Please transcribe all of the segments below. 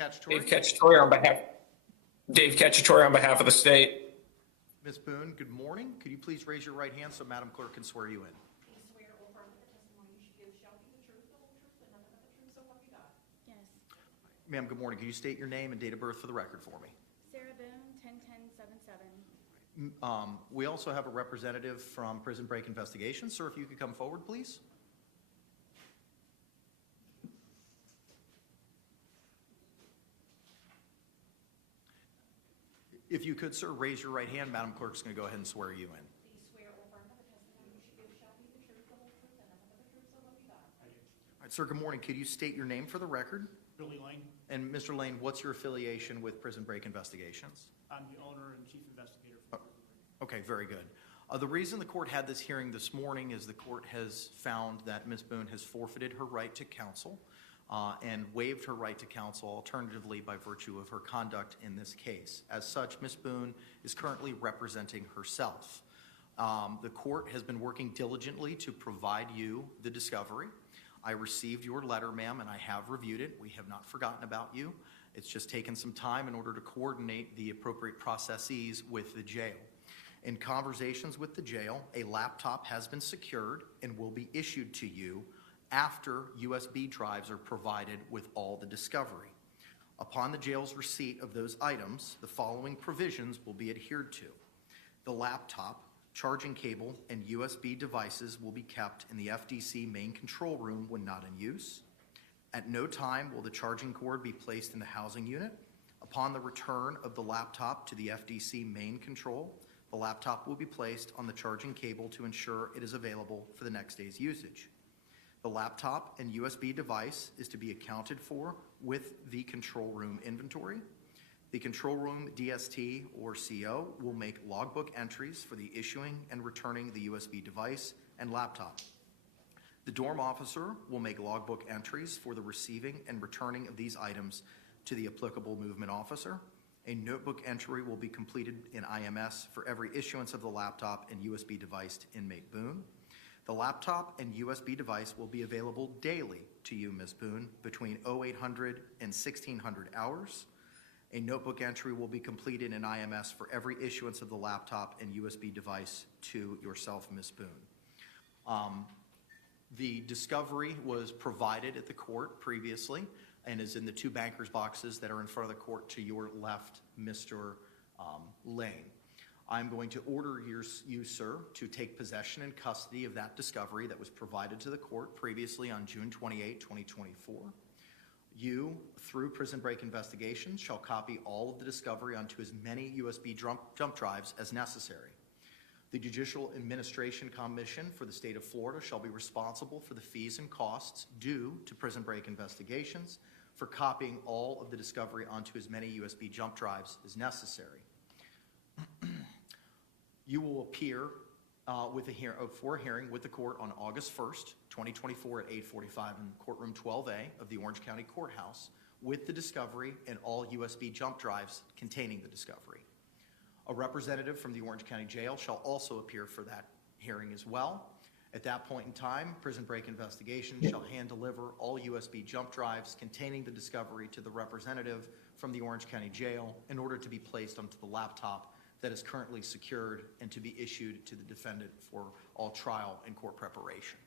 Cacciatore. Dave Cacciatore on behalf of the state. Ms. Boone, good morning. Could you please raise your right hand so Madam Clerk can swear you in? Do you swear or affirm that the testimony you should give shall be the truth, the whole truth, and nothing but the truth, so help you God? Yes. Ma'am, good morning. Could you state your name and date of birth for the record for me? Sarah Boone, 10-10-77. We also have a representative from Prison Break Investigations. Sir, if you could come forward, please. If you could, sir, raise your right hand. Madam Clerk's going to go ahead and swear you in. Do you swear or affirm that the testimony you should give shall be the truth, the whole truth, and nothing but the truth, so help you God? All right, sir, good morning. Could you state your name for the record? Billy Lane. And Mr. Lane, what's your affiliation with Prison Break Investigations? I'm the owner and chief investigator for Prison Break. Okay, very good. The reason the court had this hearing this morning is the court has found that Ms. Boone has forfeited her right to counsel and waived her right to counsel alternatively by virtue of her conduct in this case. As such, Ms. Boone is currently representing herself. The court has been working diligently to provide you the discovery. I received your letter, ma'am, and I have reviewed it. We have not forgotten about you. It's just taken some time in order to coordinate the appropriate processes with the jail. In conversations with the jail, a laptop has been secured and will be issued to you after USB drives are provided with all the discovery. Upon the jail's receipt of those items, the following provisions will be adhered to. The laptop, charging cable, and USB devices will be kept in the FDC main control room when not in use. At no time will the charging cord be placed in the housing unit. Upon the return of the laptop to the FDC main control, the laptop will be placed on the charging cable to ensure it is available for the next day's usage. The laptop and USB device is to be accounted for with the control room inventory. The control room DST or CO will make logbook entries for the issuing and returning the USB device and laptop. The dorm officer will make logbook entries for the receiving and returning of these items to the applicable movement officer. A notebook entry will be completed in IMS for every issuance of the laptop and USB device to inmate Boone. The laptop and USB device will be available daily to you, Ms. Boone, between 0800 and 1600 hours. A notebook entry will be completed in IMS for every issuance of the laptop and USB device to yourself, Ms. Boone. The discovery was provided at the court previously and is in the two banker's boxes that are in front of the court to your left, Mr. Lane. I'm going to order you, sir, to take possession and custody of that discovery that was provided to the court previously on June 28, 2024. You, through Prison Break Investigations, shall copy all of the discovery onto as many USB jump drives as necessary. The Judicial Administration Commission for the state of Florida shall be responsible for the fees and costs due to Prison Break Investigations for copying all of the discovery onto as many USB jump drives as necessary. You will appear for a hearing with the court on August 1st, 2024 at 8:45 in courtroom 12A of the Orange County Courthouse with the discovery and all USB jump drives containing the discovery. A representative from the Orange County Jail shall also appear for that hearing as well. At that point in time, Prison Break Investigations shall hand deliver all USB jump drives containing the discovery to the representative from the Orange County Jail in order to be placed onto the laptop that is currently secured and to be issued to the defendant for all trial and court preparation.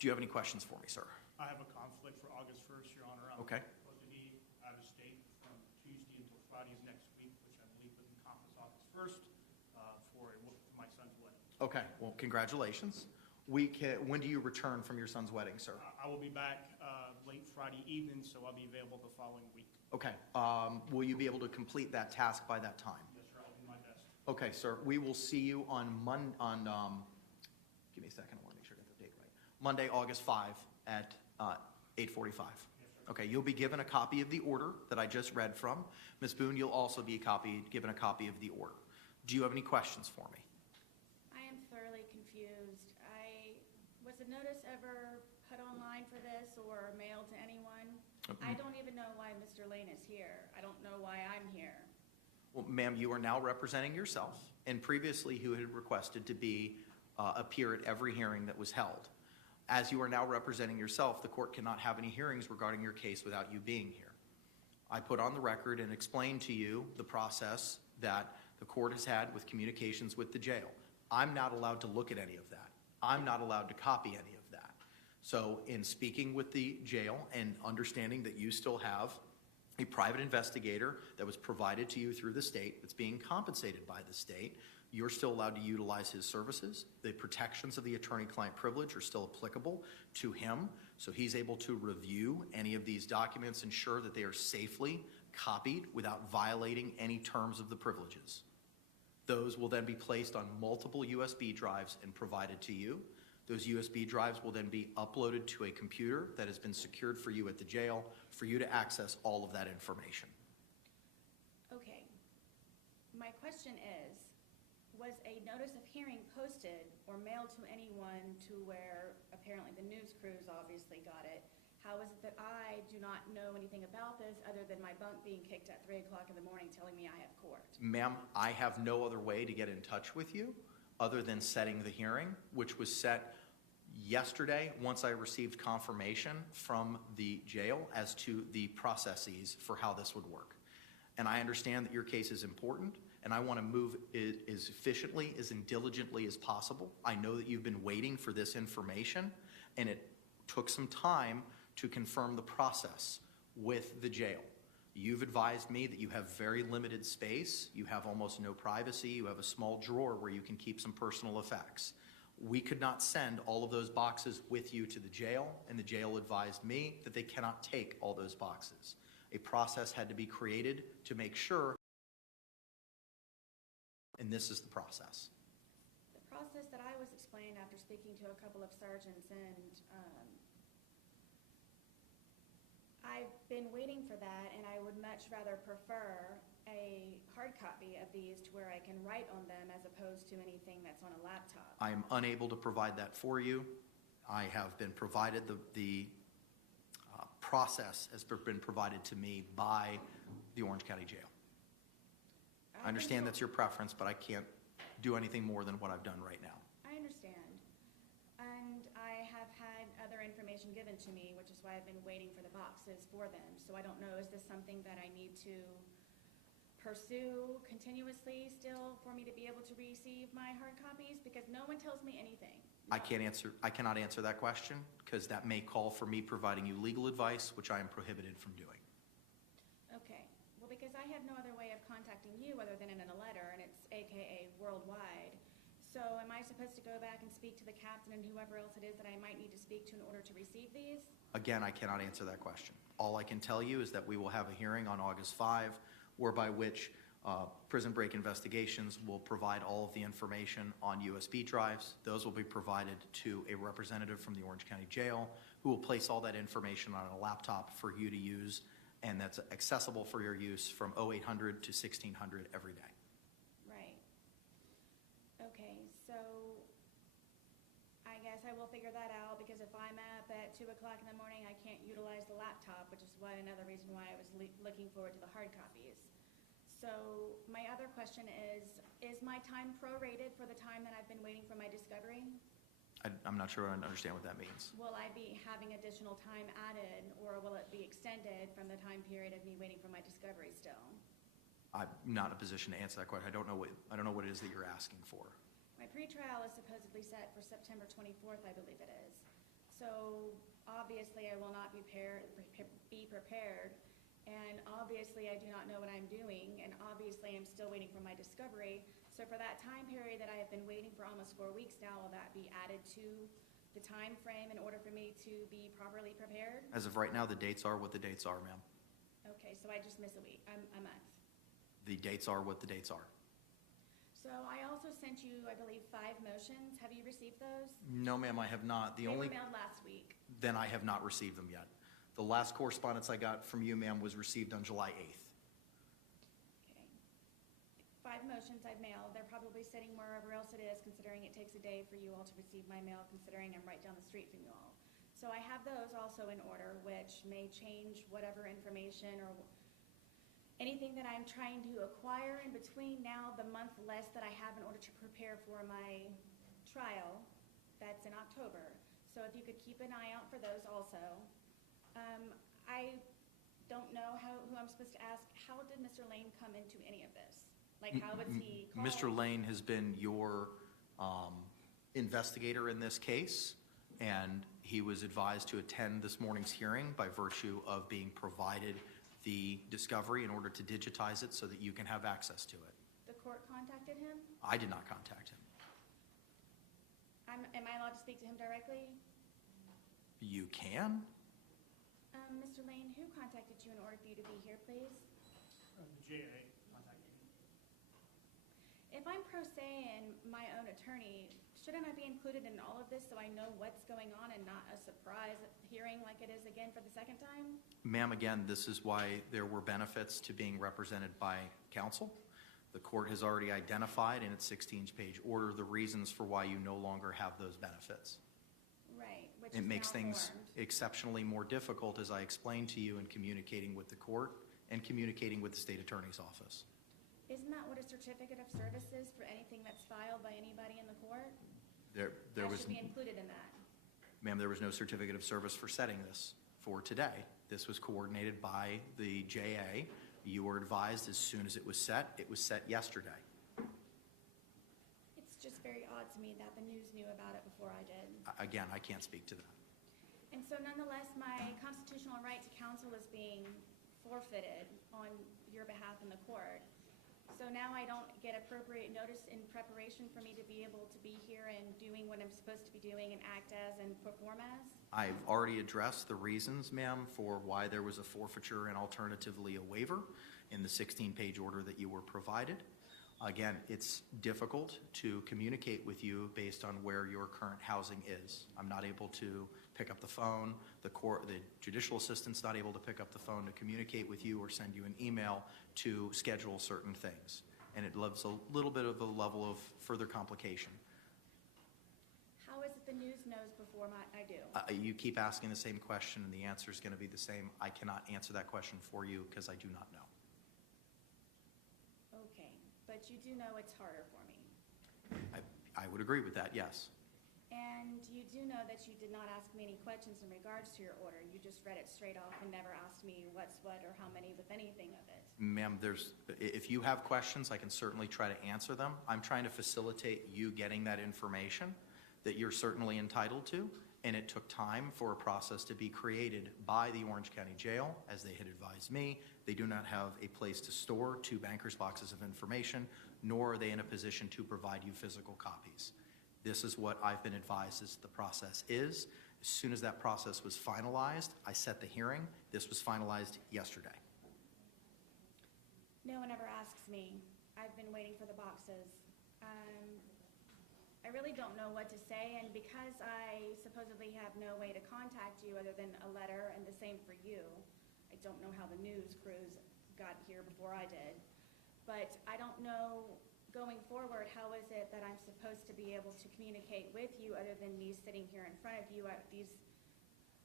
Do you have any questions for me, sir? I have a conflict for August 1st, Your Honor. I'm Okay. supposed to be out of state from Tuesday until Friday of next week, which I believe would encompass August 1st for my son's wedding. Okay, well, congratulations. When do you return from your son's wedding, sir? I will be back late Friday evening, so I'll be available the following week. Okay, will you be able to complete that task by that time? Yes, sir, I'll do my best. Okay, sir, we will see you on give me a second, I want to make sure I got the date right. Monday, August 5 at 8:45. Yes, sir. Okay, you'll be given a copy of the order that I just read from. Ms. Boone, you'll also be given a copy of the order. Do you have any questions for me? I am thoroughly confused. Was a notice ever put online for this or mailed to anyone? I don't even know why Mr. Lane is here. I don't know why I'm here. Well, ma'am, you are now representing yourself, and previously you had requested to appear at every hearing that was held. As you are now representing yourself, the court cannot have any hearings regarding your case without you being here. I put on the record and explained to you the process that the court has had with communications with the jail. I'm not allowed to look at any of that. I'm not allowed to copy any of that. So in speaking with the jail and understanding that you still have a private investigator that was provided to you through the state, that's being compensated by the state, you're still allowed to utilize his services. The protections of the attorney-client privilege are still applicable to him, so he's able to review any of these documents, ensure that they are safely copied without violating any terms of the privileges. Those will then be placed on multiple USB drives and provided to you. Those USB drives will then be uploaded to a computer that has been secured for you at the jail for you to access all of that information. Okay. My question is, was a notice of hearing posted or mailed to anyone to where apparently the news crews obviously got it? How is it that I do not know anything about this other than my bunk being kicked at 3 o'clock in the morning telling me I have court? Ma'am, I have no other way to get in touch with you other than setting the hearing, which was set yesterday once I received confirmation from the jail as to the processes for how this would work. And I understand that your case is important, and I want to move it as efficiently, as diligently as possible. I know that you've been waiting for this information, and it took some time to confirm the process with the jail. You've advised me that you have very limited space, you have almost no privacy, you have a small drawer where you can keep some personal effects. We could not send all of those boxes with you to the jail, and the jail advised me that they cannot take all those boxes. A process had to be created to make sure, and this is the process. The process that I was explained after speaking to a couple of sergeants, and I've been waiting for that, and I would much rather prefer a hard copy of these to where I can write on them as opposed to anything that's on a laptop. I am unable to provide that for you. I have been provided the process has been provided to me by the Orange County Jail. I understand that's your preference, but I can't do anything more than what I've done right now. I understand. And I have had other information given to me, which is why I've been waiting for the boxes for them. So I don't know, is this something that I need to pursue continuously still for me to be able to receive my hard copies? Because no one tells me anything. I cannot answer that question because that may call for me providing you legal advice, which I am prohibited from doing. Okay. Well, because I have no other way of contacting you other than in a letter, and it's AKA worldwide. So am I supposed to go back and speak to the captain and whoever else it is that I might need to speak to in order to receive these? Again, I cannot answer that question. All I can tell you is that we will have a hearing on August 5, whereby which Prison Break Investigations will provide all of the information on USB drives. Those will be provided to a representative from the Orange County Jail who will place all that information on a laptop for you to use, and that's accessible for your use from 0800 to 1600 every day. Right. Okay, so I guess I will figure that out, because if I'm up at 2 o'clock in the morning, I can't utilize the laptop, which is another reason why I was looking forward to the hard copies. So my other question is my time prorated for the time that I've been waiting for my discovery? I'm not sure I understand what that means. Will I be having additional time added, or will it be extended from the time period of me waiting for my discovery still? I'm not in a position to answer that question. I don't know what it is that you're asking for. My pretrial is supposedly set for September 24th, I believe it is. So obviously I will not be prepared, and obviously I do not know what I'm doing, and obviously I'm still waiting for my discovery. So for that time period that I have been waiting for almost 4 weeks now, will that be added to the time frame in order for me to be properly prepared? As of right now, the dates are what the dates are, ma'am. Okay, so I just miss a week, a month. The dates are what the dates are. So I also sent you, I believe, 5 motions. Have you received those? No, ma'am, I have not. They were mailed last week. Then I have not received them yet. The last correspondence I got from you, ma'am, was received on July 8th. Okay. 5 motions I've mailed. They're probably sitting wherever else it is, considering it takes a day for you all to receive my mail, considering I'm right down the street from you all. So I have those also in order, which may change whatever information or anything that I'm trying to acquire in between now, the month less that I have in order to prepare for my trial. That's in October. So if you could keep an eye out for those also. don't know who I'm supposed to ask. How did Mr. Lane come into any of this? Like, how was he called? Mr. Lane has been your investigator in this case, and he was advised to attend this morning's hearing by virtue of being provided the discovery in order to digitize it so that you can have access to it. The court contacted him? I did not contact him. Am I allowed to speak to him directly? You can? Mr. Lane, who contacted you in order for you to be here, please? The JA contacted me. If I'm pro se and my own attorney, shouldn't I be included in all of this so I know what's going on and not a surprise hearing like it is again for the second time? Ma'am, again, this is why there were benefits to being represented by counsel. The court has already identified in its 16-page order the reasons for why you no longer have those benefits. Right, which It is makes things malformed. exceptionally more difficult, as I explained to you, in communicating with the court and communicating with the state attorney's office. Isn't that what a certificate of service is for anything that's filed by anybody in the court? There That was, should be included in that. ma'am, there was no certificate of service for setting this for today. This was coordinated by the JA. You were advised as soon as it was set yesterday. It's just very odd to me that the news knew about it before I did. Again, I can't speak to that. And so nonetheless, my constitutional right to counsel is being forfeited on your behalf in the court. So now I don't get appropriate notice in preparation for me to be able to be here and doing what I'm supposed to be doing and act as and perform as? I've already addressed the reasons, ma'am, for why there was a forfeiture and alternatively a waiver in the 16-page order that you were provided. Again, it's difficult to communicate with you based on where your current housing is. I'm not able to pick up the phone. The judicial assistant's not able to pick up the phone to communicate with you or send you an email to schedule certain things. And it leaves a little bit of a level of further complication. How is it the news knows before I do? You keep asking the same question, and the answer is going to be the same. I cannot answer that question for you because I do not know. Okay, but you do know it's harder for me. I would agree with that, yes. And you do know that you did not ask me any questions in regards to your order. You just read it straight off and never asked me what's what or how many with anything of it. Ma'am, if you have questions, I can certainly try to answer them. I'm trying to facilitate you getting that information that you're certainly entitled to, and it took time for a process to be created by the Orange County Jail, as they had advised me. They do not have a place to store 2 banker's boxes of information, nor are they in a position to provide you physical copies. This is what I've been advised as the process is. As soon as that process was finalized, I set the hearing. This was finalized yesterday. No one ever asks me. I've been waiting for the boxes. I really don't know what to say, and because I supposedly have no way to contact you other than a letter, and the same for you, I don't know how the news crews got here before I did, but I don't know going forward, how is it that I'm supposed to be able to communicate with you other than me sitting here in front of you at these,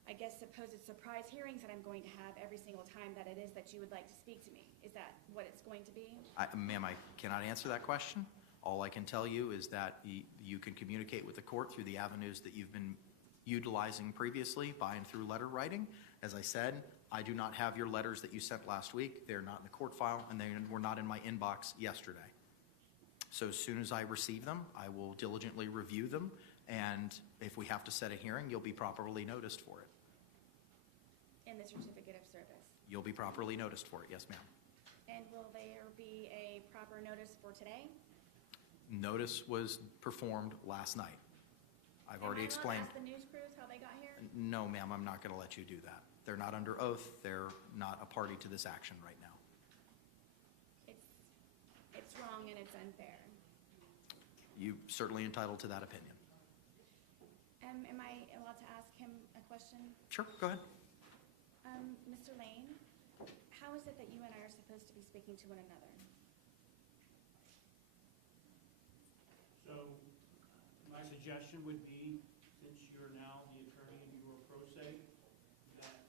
I guess, supposed surprise hearings that I'm going to have every single time that it is that you would like to speak to me? Is that what it's going to be? Ma'am, I cannot answer that question. All I can tell you is that you can communicate with the court through the avenues that you've been utilizing previously by and through letter writing. As I said, I do not have your letters that you sent last week. They're not in the court file, and they were not in my inbox yesterday. So as soon as I receive them, I will diligently review them, and if we have to set a hearing, you'll be properly noticed for it. In the certificate of service? You'll be properly noticed for it, yes, ma'am. And will there be a proper notice for today? Notice was performed last night. I've already explained. Am I allowed to ask the news crews how they got here? No, ma'am, I'm not going to let you do that. They're not under oath. They're not a party to this action right now. It's wrong and it's unfair. You're certainly entitled to that opinion. Am I allowed to ask him a question? Sure, go ahead. Mr. Lane, how is it that you and I are supposed to be speaking to one another? So my suggestion would be, since you're now the attorney and you are pro se, that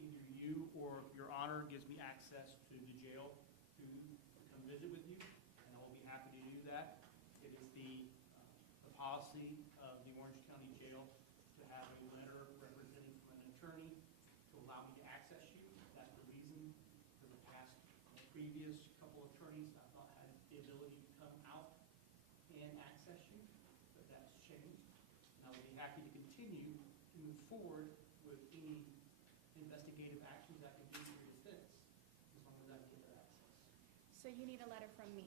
either you or your honor gives me access to the jail to come visit with you, and I will be happy to do that. It is the policy of the Orange County Jail to have a letter representing from an attorney to allow me to access you. That's the reason previous couple attorneys have not had the ability to come out and access you, but that's changed. And I would be happy to continue to move forward with any investigative actions I can do for your defense, as long as I can get that access. So you need a letter from me.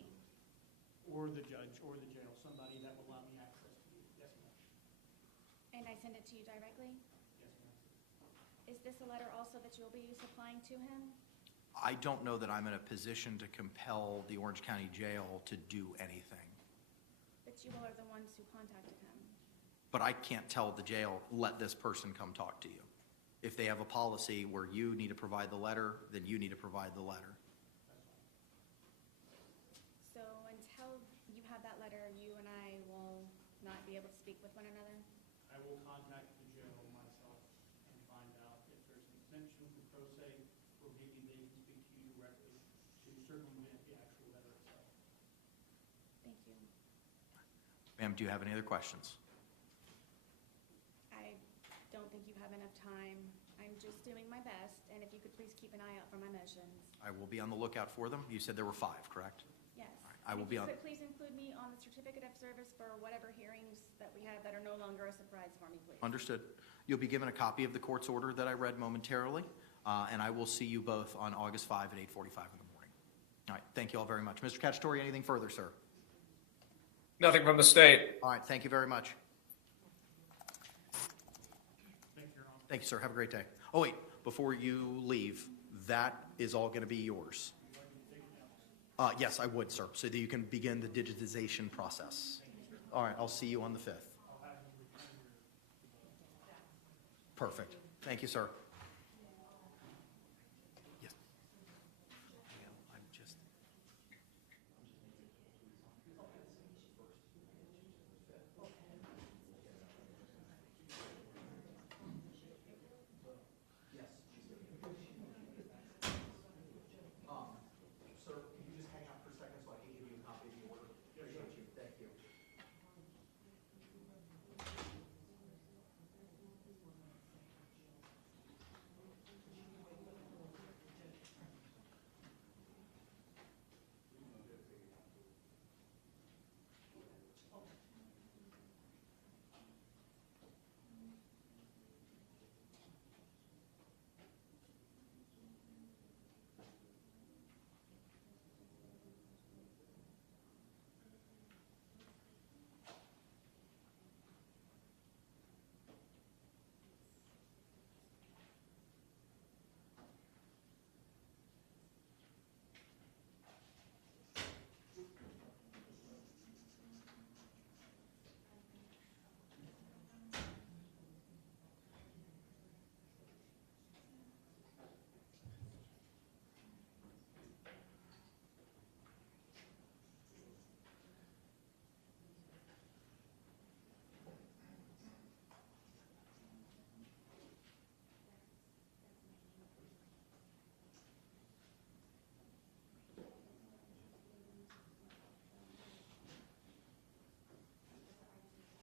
Or the judge, or the jail, somebody that will allow me access to you. Yes, ma'am. And I send it to you directly? Yes, ma'am. Is this a letter also that you'll be supplying to him? I don't know that I'm in a position to compel the Orange County Jail to do anything. But you all are the ones who contacted him. But I can't tell the jail, let this person come talk to you. If they have a policy where you need to provide the letter, then you need to provide the letter. So until you have that letter, you and I will not be able to speak with one another? I will contact the jail myself and find out if there's an exemption for pro se, or maybe they can speak to you directly to circumvent the actual letter itself. Thank you. Ma'am, do you have any other questions? I don't think you have enough time. I'm just doing my best, and if you could please keep an eye out for my motions. I will be on the lookout for them. You said there were 5, correct? Yes. I will be on- If you could please include me on the certificate of service for whatever hearings that we have that are no longer a surprise for me, please. Understood. You'll be given a copy of the court's order that I read momentarily, and I will see you both on August 5 at 8:45 in the morning. All right, thank you all very much. Mr. Cacciatore, anything further, sir? Nothing from the state. All right, thank you very much. Thank you, Your Honor. Thank you, sir. Have a great day. Oh, wait, before you leave, that is all going to be yours. Yes, I would, sir, so that you can begin the digitization process. All right, I'll see you on the 5th. Perfect. Thank you, sir.